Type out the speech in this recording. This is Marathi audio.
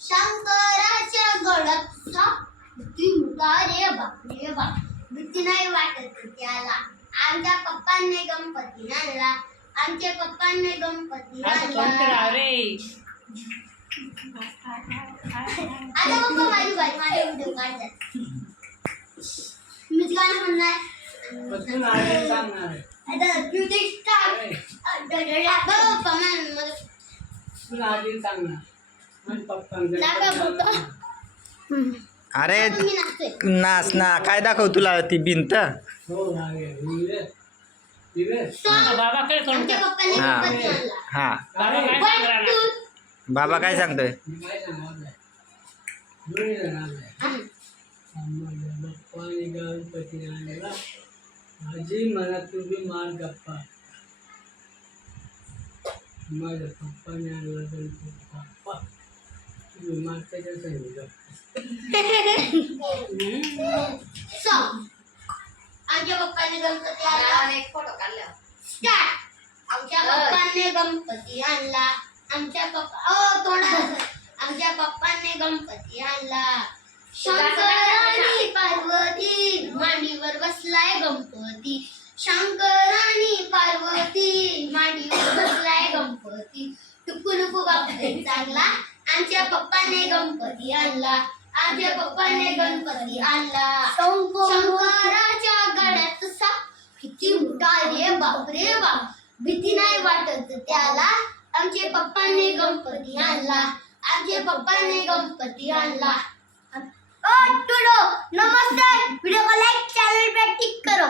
शंकराच्या गडाचा किती मोठा रे बाप रे बाप. भीती नाही वाटत त्याला. आमच्या पप्पांनी गणपती आणला. आमच्या पप्पांनी गणपती आणला. आता पप्पा माझी बाई माझे व्हिडिओ काढतात. मीच गाणं म्हणणार. आता म्युझिक स्टार्ट. पप्पा अरे नाच ना, काय दाखव तुला ती भिंत. हा बाबा काय सांगतोय. माझी मला तुम्ही मार गप्पा. माझ्या पप्पाने आणला गणपती बाप्पा. तुम्ही मारताच्या सांगितलं गप्पा. आमच्या पप्पाने गणपती आणला. एक फोटो काढला. स्टार्ट. आमच्या पप्पाने गणपती आणला. आमच्या पप्पाने गणपती आणला. शंकरानी पार्वती मांडीवर बसलाय गणपती. शंकरानी पार्वती मांडीवर बसलाय गणपती. टुकू टुकू बापरे चांगला. आमच्या पप्पाने गणपती आणला. आमच्या पप्पाने गणपती आणला. शंकराच्या गड्यात तसा किती मोठा रे बाप रे बाप. भीती नाही वाटत त्याला. आमचे पप्पाने गणपती आणला. आमचे पप्पाने गणपती आणला. नमस्ते. वीडियो को लाइक, चैनल पे टिक करो.